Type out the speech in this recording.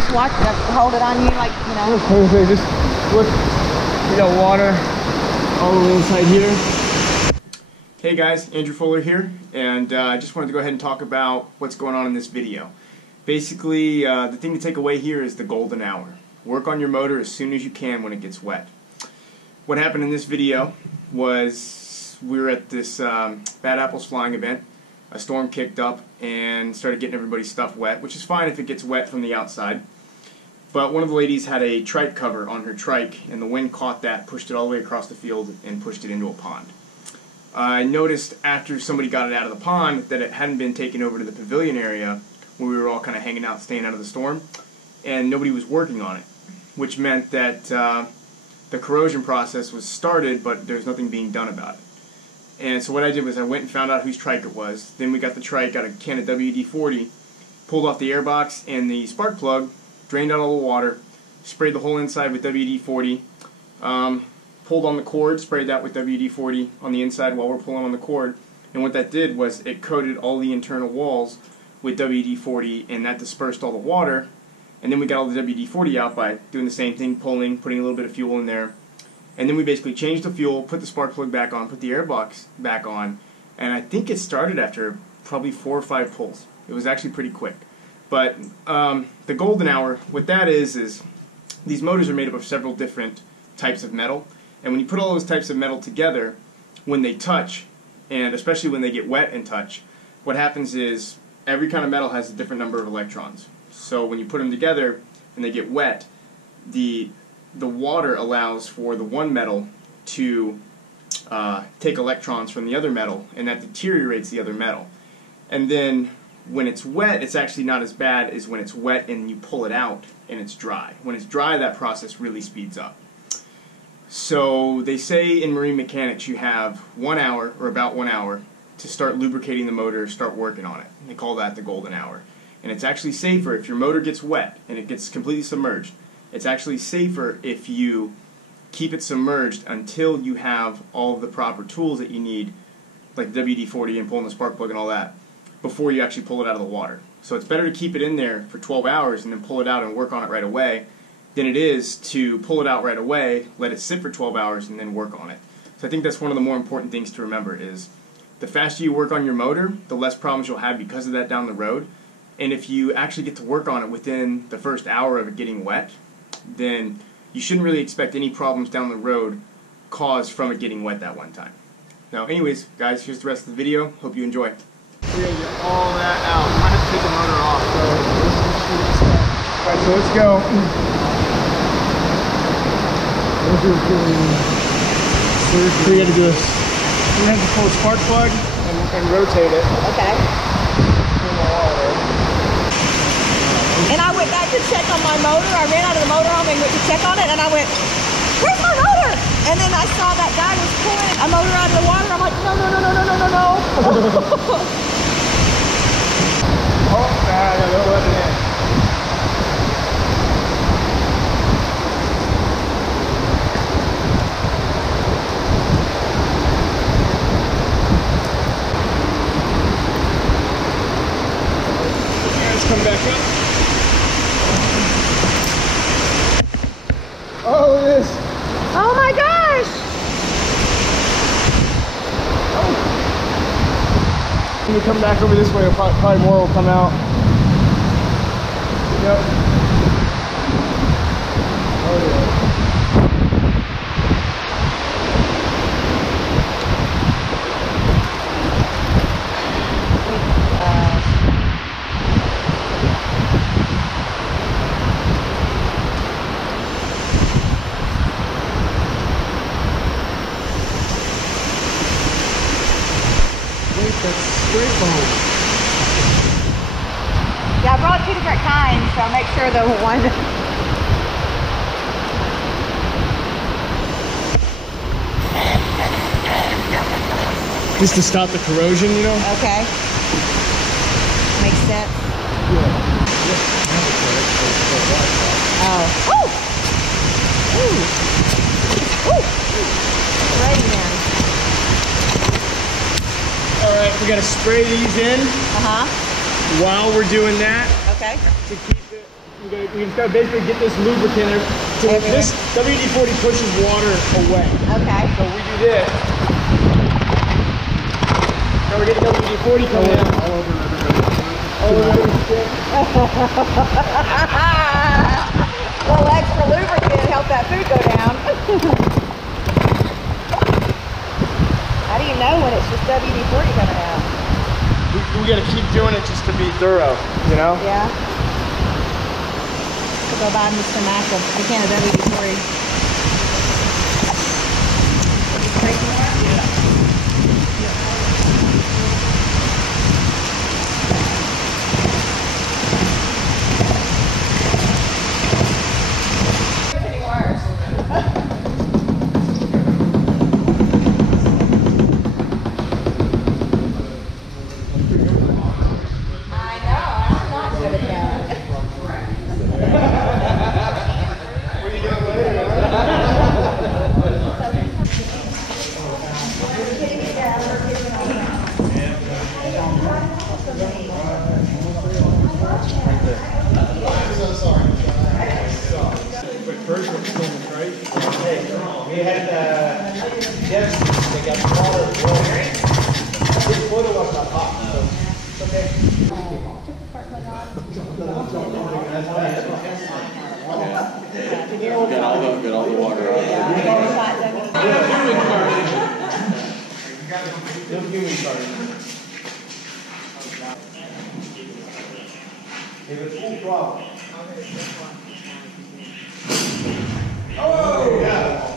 just watch it, hold it on you like, you know. Okay, just look, we got water all the way inside here. Hey guys, Andrew Fuller here, and I just wanted to go ahead and talk about what's going on in this video. Basically, the thing to take away here is the golden hour. Work on your motor as soon as you can when it gets wet. What happened in this video was we were at this Bad Apples flying event. A storm kicked up and started getting everybody's stuff wet, which is fine if it gets wet from the outside. But one of the ladies had a trike cover on her trike, and the wind caught that, pushed it all the way across the field, and pushed it into a pond. I noticed after somebody got it out of the pond that it hadn't been taken over to the pavilion area where we were all kind of hanging out, staying out of the storm, and nobody was working on it, which meant that the corrosion process was started, but there's nothing being done about it. And so what I did was I went and found out whose trike it was. Then we got the trike, got a can of WD-40, pulled off the airbox and the spark plug, drained out all the water, sprayed the whole inside with WD-40, pulled on the cord, sprayed that with WD-40 on the inside while we're pulling on the cord. And what that did was it coated all the internal walls with WD-40, and that dispersed all the water. And then we got all the WD-40 out by doing the same thing, pulling, putting a little bit of fuel in there. And then we basically changed the fuel, put the spark plug back on, put the airbox back on, and I think it started after probably 4 or 5 pulls. It was actually pretty quick. But the golden hour, what that is these motors are made up of several different types of metal. And when you put all those types of metal together, when they touch, and especially when they get wet and touch, what happens is every kind of metal has a different number of electrons. So when you put them together and they get wet, the water allows for the one metal to take electrons from the other metal, and that deteriorates the other metal. And then when it's wet, it's actually not as bad as when it's wet and you pull it out and it's dry. When it's dry, that process really speeds up. So they say in marine mechanics you have 1 hour, or about 1 hour, to start lubricating the motor, start working on it. They call that the golden hour. And it's actually safer if your motor gets wet and it gets completely submerged. It's actually safer if you keep it submerged until you have all of the proper tools that you need, like WD-40 and pulling the spark plug and all that, before you actually pull it out of the water. So it's better to keep it in there for 12 hours and then pull it out and work on it right away than it is to pull it out right away, let it sit for 12 hours, and then work on it. So I think that's one of the more important things to remember is the faster you work on your motor, the less problems you'll have because of that down the road. And if you actually get to work on it within the first hour of it getting wet, then you shouldn't really expect any problems down the road caused from it getting wet that one time. Now anyways, guys, here's the rest of the video. Hope you enjoy. We're going to get all that out. I'm going to take the motor off. Alright, so let's go. So we got to do this. We have to pull the spark plug and rotate it. Okay. And I went back to check on my motor. I ran out of the motor home and went to check on it, and I went, "Where's my motor?" And then I saw that guy was pulling a motor out of the water. I'm like, "No, no, no, no, no, no, no, no." Oh, don't let it in. Come back up. Oh, it is. Oh my gosh! Oh. When we come back over this way, probably more will come out. Yep. Oh yeah. That's straight foam. Yeah, I brought 2 different kinds, so I'll make sure the one. Just to stop the corrosion, you know? Okay. Makes sense. Yeah. Oh. Ooh! Ooh! Ooh! Ready then. Alright, we gotta spray these in while we're doing that Okay. to keep it we just gotta basically get this lubricant. So this WD-40 pushes water away. Okay. So we do this. Now we're getting WD-40 coming out. All over the shit. A little extra lubricant help that food go down. How do you know when it's just WD-40 coming out? We gotta keep doing it just to be thorough, you know? Yeah. We'll go buy me some actual, a can of WD-40. Yeah. We had yes, they got water flowing. This photo was not hot, so it's okay. Get all the water out. No human card. If it's full throttle. Oh! Yeah.